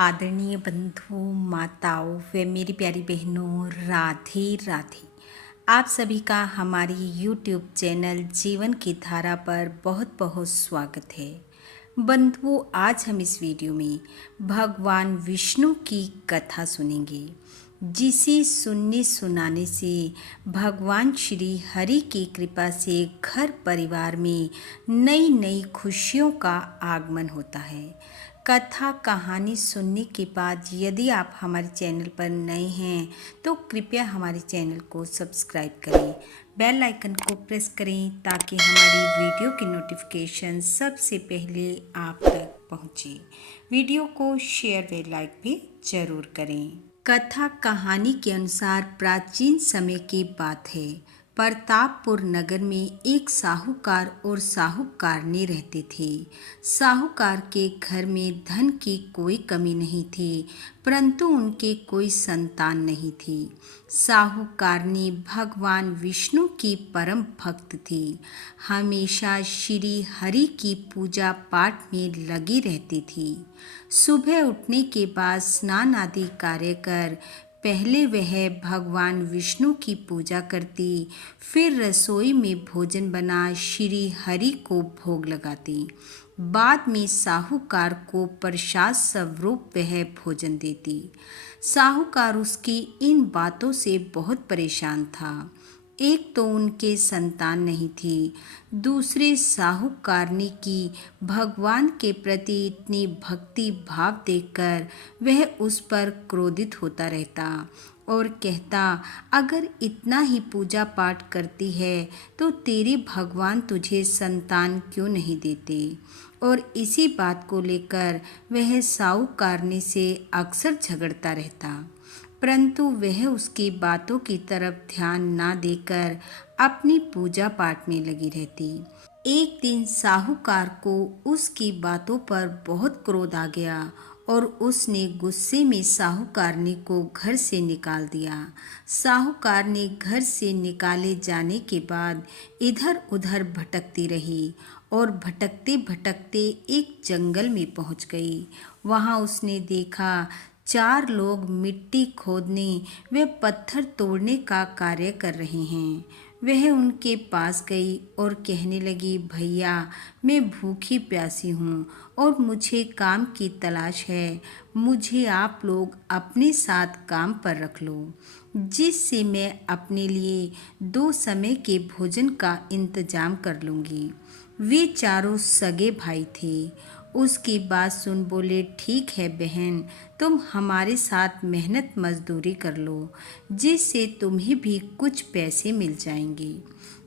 आदरणीय बंधु माताओं व मेरी प्यारी बहनों, राधे राधे। आप सभी का हमारी यूट्यूब चैनल जीवन की धारा पर बहुत बहुत स्वागत है। बंधुओं, आज हम इस वीडियो में भगवान विष्णु की कथा सुनेंगे, जिसे सुनने सुनाने से भगवान श्री हरि की कृपा से घर परिवार में नई नई खुशियों का आगमन होता है। कथा कहानी सुनने के बाद यदि आप हमारे चैनल पर नए हैं तो कृपया हमारे चैनल को सब्सक्राइब करें, बेल आइकन को प्रेस करें ताकि हमारी वीडियो की नोटिफिकेशन सबसे पहले आप तक पहुंचे। वीडियो को शेयर व लाइक भी जरूर करें। कथा कहानी के अनुसार प्राचीन समय की बात है। प्रतापपुर नगर में एक साहूकार और साहूकारनी रहते थे। साहूकार के घर में धन की कोई कमी नहीं थी, परंतु उनके कोई संतान नहीं थी। साहूकारनी भगवान विष्णु की परम भक्त थी। हमेशा श्री हरि की पूजा पाठ में लगी रहती थी। सुबह उठने के बाद स्नान आदि कार्य कर पहले वह भगवान विष्णु की पूजा करती, फिर रसोई में भोजन बना श्री हरि को भोग लगाती। बाद में साहूकार को प्रसाद स्वरूप वह भोजन देती। साहूकार उसकी इन बातों से बहुत परेशान था। एक तो उनके संतान नहीं थी, दूसरे साहूकारनी की भगवान के प्रति इतनी भक्ति भाव देखकर वह उस पर क्रोधित होता रहता और कहता, अगर इतना ही पूजा पाठ करती है तो तेरे भगवान तुझे संतान क्यों नहीं देते। और इसी बात को लेकर वह साहूकारनी से अक्सर झगड़ता रहता, परंतु वह उसकी बातों की तरफ ध्यान ना देकर अपनी पूजा पाठ में लगी रहती। एक दिन साहूकार को उसकी बातों पर बहुत क्रोध आ गया और उसने गुस्से में साहूकारनी को घर से निकाल दिया। साहूकार ने घर से निकाले जाने के बाद इधर उधर भटकती रही और भटकते भटकते एक जंगल में पहुंच गई। वहां उसने देखा 4 लोग मिट्टी खोदने व पत्थर तोड़ने का कार्य कर रहे हैं। वह उनके पास गई और कहने लगी, भैया, मैं भूखी प्यासी हूँ और मुझे काम की तलाश है। मुझे आप लोग अपने साथ काम पर रख लो, जिससे मैं अपने लिए 2 समय के भोजन का इंतजाम कर लूँगी। वे चारों सगे भाई थे। उसकी बात सुन बोले, ठीक है बहन, तुम हमारे साथ मेहनत मजदूरी कर लो, जिससे तुम्हें भी कुछ पैसे मिल जाएंगे।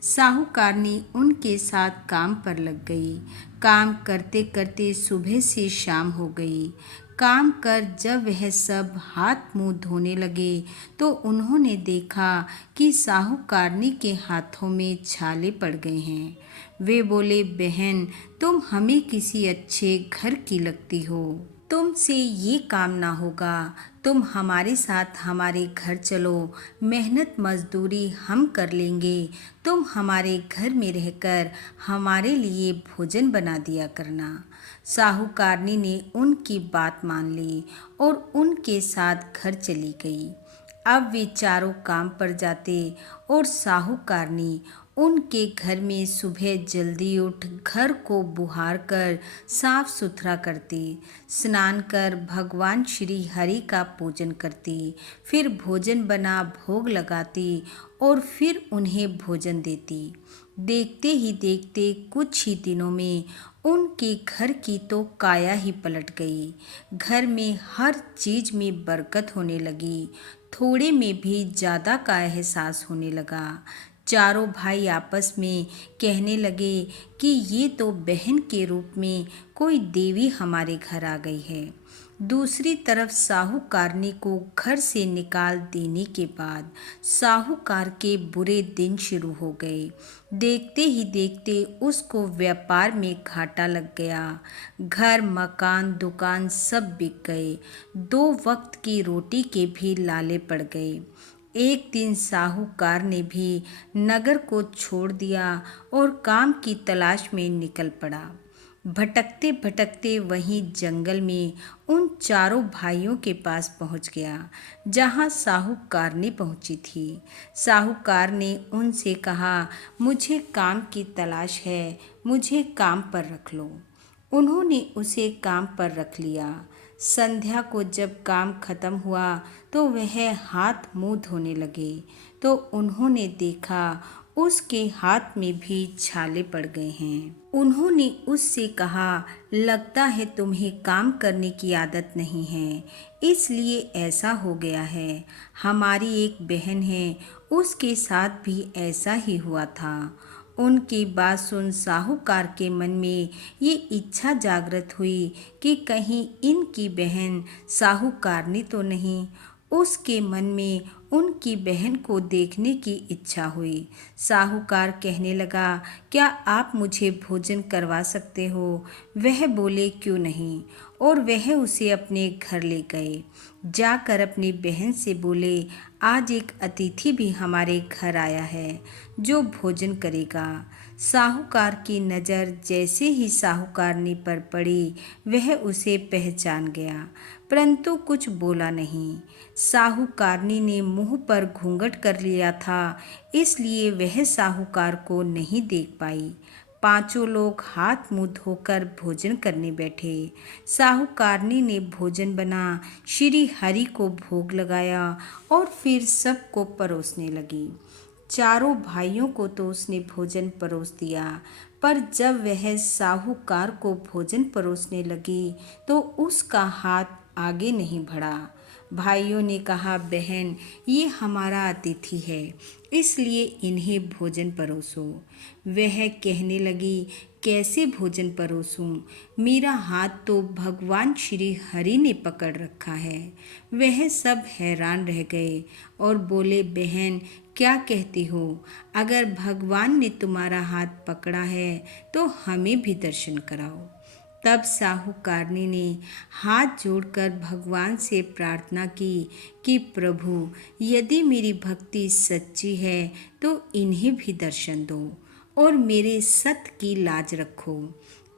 साहूकारनी उनके साथ काम पर लग गई। काम करते करते सुबह से शाम हो गई। काम कर जब वह सब हाथ मुंह धोने लगे तो उन्होंने देखा कि साहूकारनी के हाथों में छाले पड़ गए हैं। वे बोले, बहन, तुम हमें किसी अच्छे घर की लगती हो, तुमसे ये काम ना होगा। तुम हमारे साथ हमारे घर चलो, मेहनत मजदूरी हम कर लेंगे। तुम हमारे घर में रहकर हमारे लिए भोजन बना दिया करना। साहूकारनी ने उनकी बात मान ली और उनके साथ घर चली गई। अब वे चारों काम पर जाते और साहूकारनी उनके घर में सुबह जल्दी उठ घर को बुहार कर साफ सुथरा करती, स्नान कर भगवान श्री हरि का पूजन करती, फिर भोजन बना भोग लगाती और फिर उन्हें भोजन देती। देखते ही देखते कुछ ही दिनों में उनके घर की तो काया ही पलट गई। घर में हर चीज में बरकत होने लगी, थोड़े में भी ज़्यादा का एहसास होने लगा। चारों भाई आपस में कहने लगे कि ये तो बहन के रूप में कोई देवी हमारे घर आ गई है। दूसरी तरफ साहूकारनी को घर से निकाल देने के बाद साहूकार के बुरे दिन शुरू हो गए। देखते ही देखते उसको व्यापार में घाटा लग गया। घर मकान दुकान सब बिक गए। 2 वक्त की रोटी के भी लाले पड़ गए। एक दिन साहूकार ने भी नगर को छोड़ दिया और काम की तलाश में निकल पड़ा। भटकते भटकते वहीं जंगल में उन चारों भाइयों के पास पहुंच गया जहां साहूकारनी पहुंची थी। साहूकार ने उनसे कहा, मुझे काम की तलाश है, मुझे काम पर रख लो। उन्होंने उसे काम पर रख लिया। संध्या को जब काम खत्म हुआ तो वह हाथ मुंह धोने लगे तो उन्होंने देखा उसके हाथ में भी छाले पड़ गए हैं। उन्होंने उससे कहा, लगता है तुम्हें काम करने की आदत नहीं है, इसलिए ऐसा हो गया है। हमारी एक बहन है, उसके साथ भी ऐसा ही हुआ था। उनकी बात सुन साहूकार के मन में ये इच्छा जागृत हुई कि कहीं इनकी बहन साहूकारनी तो नहीं। उसके मन में उनकी बहन को देखने की इच्छा हुई। साहूकार कहने लगा, क्या आप मुझे भोजन करवा सकते हो? वह बोले, क्यों नहीं, और वह उसे अपने घर ले गए। जाकर अपनी बहन से बोले, आज एक अतिथि भी हमारे घर आया है जो भोजन करेगा। साहूकार की नज़र जैसे ही साहूकारनी पर पड़ी वह उसे पहचान गया, परंतु कुछ बोला नहीं। साहूकारनी ने मुंह पर घूंघट कर लिया था, इसलिए वह साहूकार को नहीं देख पाई। पांचों लोग हाथ मुंह धोकर भोजन करने बैठे। साहूकारनी ने भोजन बना श्री हरि को भोग लगाया और फिर सबको परोसने लगी। चारों भाइयों को तो उसने भोजन परोस दिया, पर जब वह साहूकार को भोजन परोसने लगी तो उसका हाथ आगे नहीं बढ़ा। भाइयों ने कहा, बहन, ये हमारा अतिथि है, इसलिए इन्हें भोजन परोसो। वह कहने लगी, कैसे भोजन परोसूं? मेरा हाथ तो भगवान श्री हरि ने पकड़ रखा है। वह सब हैरान रह गए और बोले, बहन, क्या कहती हो? अगर भगवान ने तुम्हारा हाथ पकड़ा है तो हमें भी दर्शन कराओ। तब साहूकारनी ने हाथ जोड़कर भगवान से प्रार्थना की कि प्रभु, यदि मेरी भक्ति सच्ची है तो इन्हें भी दर्शन दो और मेरे सत की लाज रखो।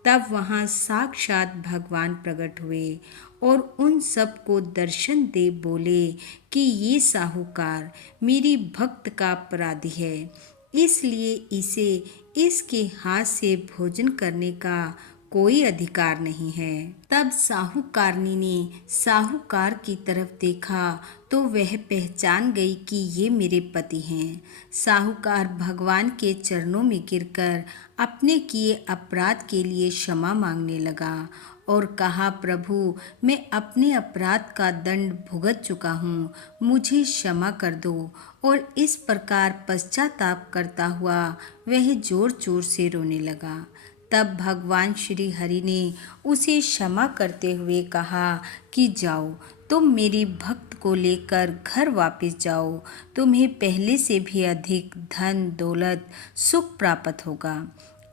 तब वहाँ साक्षात भगवान प्रकट हुए और उन सबको दर्शन दे बोले कि ये साहूकार मेरी भक्त का अपराधी है, इसलिए इसे इसके हाथ से भोजन करने का कोई अधिकार नहीं है। तब साहूकारनी ने साहूकार की तरफ देखा तो वह पहचान गई कि ये मेरे पति हैं। साहूकार भगवान के चरणों में गिरकर अपने किए अपराध के लिए क्षमा मांगने लगा और कहा, प्रभु, मैं अपने अपराध का दंड भुगत चुका हूँ, मुझे क्षमा कर दो। और इस प्रकार पश्चाताप करता हुआ वह जोर जोर से रोने लगा। तब भगवान श्री हरि ने उसे क्षमा करते हुए कहा कि जाओ, तुम मेरी भक्त को लेकर घर वापस जाओ, तुम्हें पहले से भी अधिक धन दौलत सुख प्राप्त होगा।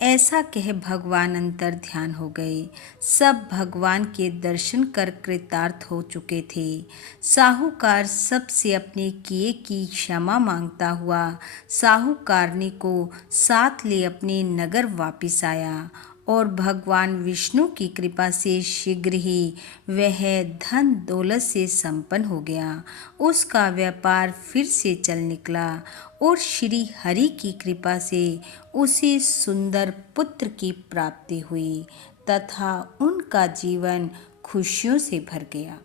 ऐसा कह भगवान अंतर ध्यान हो गए। सब भगवान के दर्शन कर कृतार्थ हो चुके थे। साहूकार सबसे अपने किए की क्षमा मांगता हुआ साहूकारनी को साथ ले अपने नगर वापिस आया और भगवान विष्णु की कृपा से शीघ्र ही वह धन दौलत से संपन्न हो गया। उसका व्यापार फिर से चल निकला और श्री हरि की कृपा से उसे सुंदर पुत्र की प्राप्ति हुई तथा उनका जीवन खुशियों से भर गया।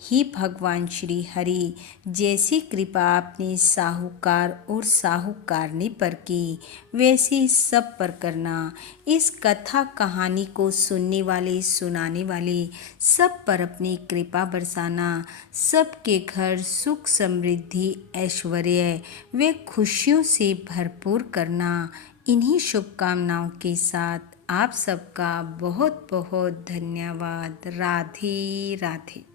हे भगवान श्री हरि, जैसी कृपा आपने साहूकार और साहूकारनी पर की वैसे सब पर करना। इस कथा कहानी को सुनने वाले सुनाने वाले सब पर अपनी कृपा बरसाना। सबके घर सुख समृद्धि ऐश्वर्य व खुशियों से भरपूर करना। इन्हीं शुभकामनाओं के साथ आप सबका बहुत बहुत धन्यवाद। राधे राधे।